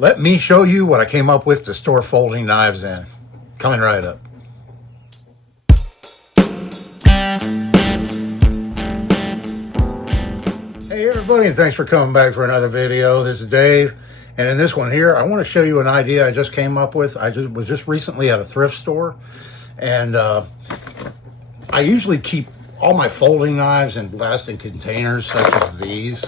Let me show you what I came up with to store folding knives in. Coming right up. Hey everybody, and thanks for coming back for another video. This is Dave, and in this one here, I want to show you an idea I just came up with. I was just recently at a thrift store, and I usually keep all my folding knives in plastic containers such as these.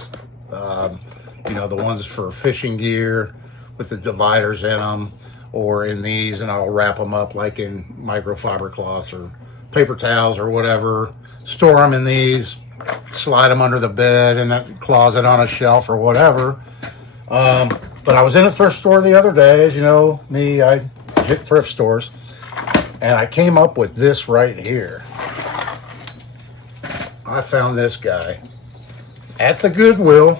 You know, the ones for fishing gear with the dividers in them, or in these, and I'll wrap them up like in microfiber cloths or paper towels or whatever. Store them in these, slide them under the bed in that closet on a shelf or whatever. But I was in a thrift store the other day. As you know me, I hit thrift stores, and I came up with this right here. I found this guy at the Goodwill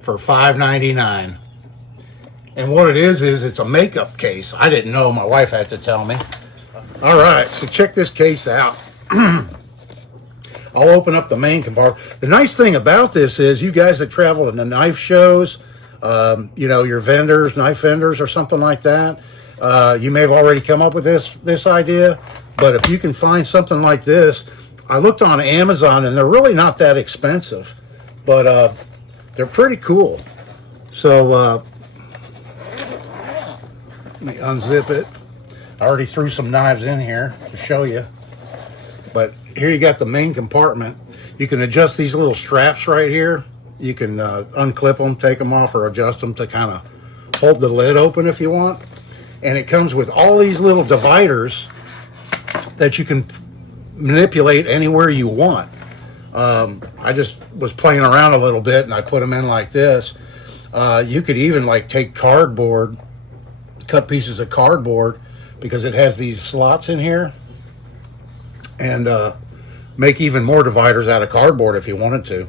for $5.99. And what it is it's a makeup case. I didn't know, my wife had to tell me. All right, so check this case out. I'll open up the main compartment. The nice thing about this is you guys that travel to the knife shows, you know, your vendors, knife vendors or something like that, you may have already come up with this idea, but if you can find something like this, I looked on Amazon and they're really not that expensive, but they're pretty cool. So let me unzip it. I already threw some knives in here to show you, but here you got the main compartment. You can adjust these little straps right here. You can unclip them, take them off, or adjust them to kind of hold the lid open if you want. And it comes with all these little dividers that you can manipulate anywhere you want. I just was playing around a little bit and I put them in like this. You could even like take cardboard, cut pieces of cardboard, because it has these slots in here, and make even more dividers out of cardboard if you wanted to.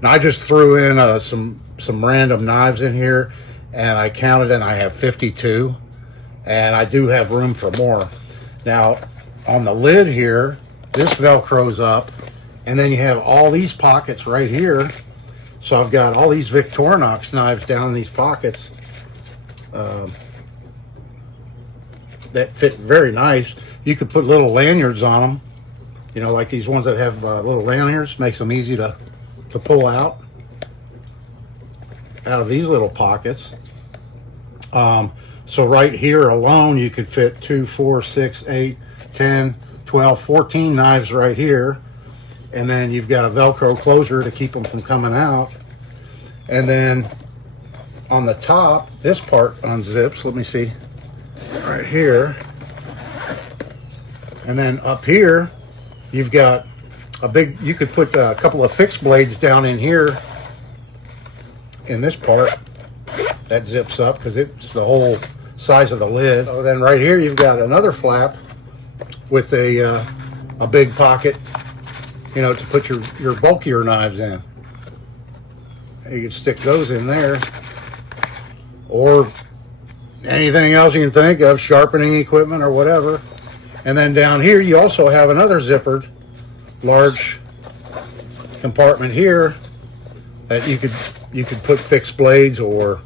Now I just threw in some random knives in here, and I counted and I have 52, and I do have room for more. Now on the lid here, this velcros up, and then you have all these pockets right here. So I've got all these Victorinox knives down in these pockets that fit very nice. You could put little lanyards on them, you know, like these ones that have little lanyards. Makes them easy to pull out of these little pockets. So right here alone, you could fit 2, 4, 6, 8, 10, 12, 14 knives right here. And then you've got a Velcro closure to keep them from coming out. And then on the top, this part unzips. Let me see. Right here. And then up here, you've got a big, you could put a couple of fixed blades down in here in this part. That zips up because it's the whole size of the lid. So then right here, you've got another flap with a big pocket, you know, to put your bulkier knives in. You can stick those in there, or anything else you can think of, sharpening equipment or whatever. And then down here, you also have another zippered large compartment here that you could put fixed blades or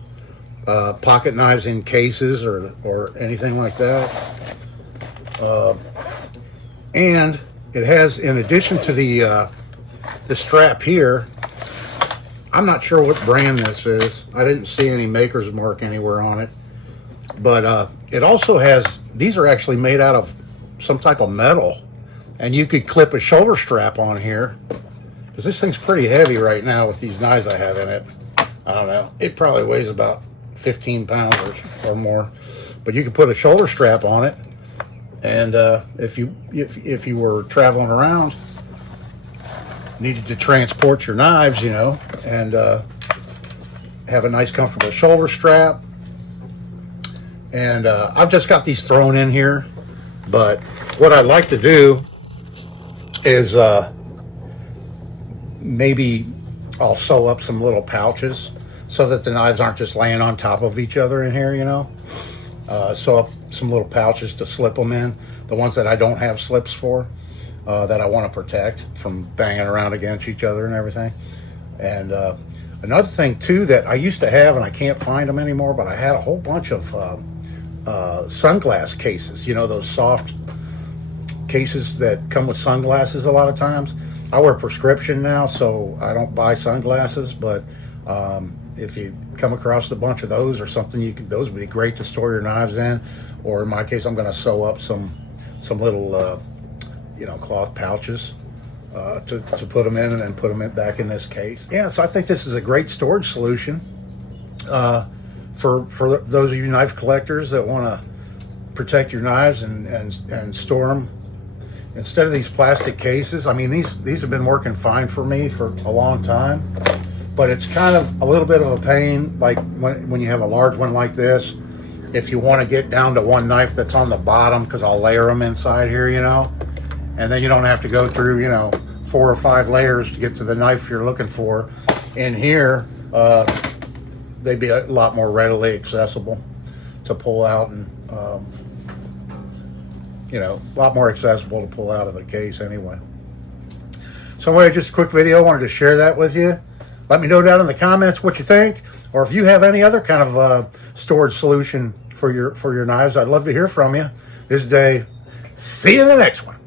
pocket knives in cases or anything like that. And it has, in addition to the strap here, I'm not sure what brand this is. I didn't see any maker's mark anywhere on it. But it also has, these are actually made out of some type of metal. And you could clip a shoulder strap on here, because this thing's pretty heavy right now with these knives I have in it. I don't know. It probably weighs about 15 pounds or more. But you could put a shoulder strap on it. And if you were traveling around, needed to transport your knives, you know, and have a nice comfortable shoulder strap. And I've just got these thrown in here, but what I'd like to do is maybe I'll sew up some little pouches so that the knives aren't just laying on top of each other in here, you know. Sew up some little pouches to slip them in, the ones that I don't have slips for, that I want to protect from banging around against each other and everything. And Another thing too that I used to have, and I can't find them anymore, but I had a whole bunch of sunglass cases. You know, those soft cases that come with sunglasses a lot of times. I wear prescription now, so I don't buy sunglasses, but if you come across a bunch of those or something, those would be great to store your knives in. Or in my case, I'm going to sew up some little cloth pouches to put them in, and then put them back in this case. Yeah, so I think this is a great storage solution for those of you knife collectors that want to protect your knives and store them instead of these plastic cases. I mean, these have been working fine for me for a long time, but it's kind of a little bit of a pain, like when you have a large one like this, if you want to get down to one knife that's on the bottom, because I'll layer them inside here, and then you don't have to go through 4 or 5 layers to get to the knife you're looking for. In here, they'd be a lot more readily accessible to pull out, and a lot more accessible to pull out of the case anyway. So anyway, just a quick video. I wanted to share that with you. Let me know down in the comments what you think, or if you have any other kind of storage solution for your knives. I'd love to hear from you. This is Dave. See you in the next one.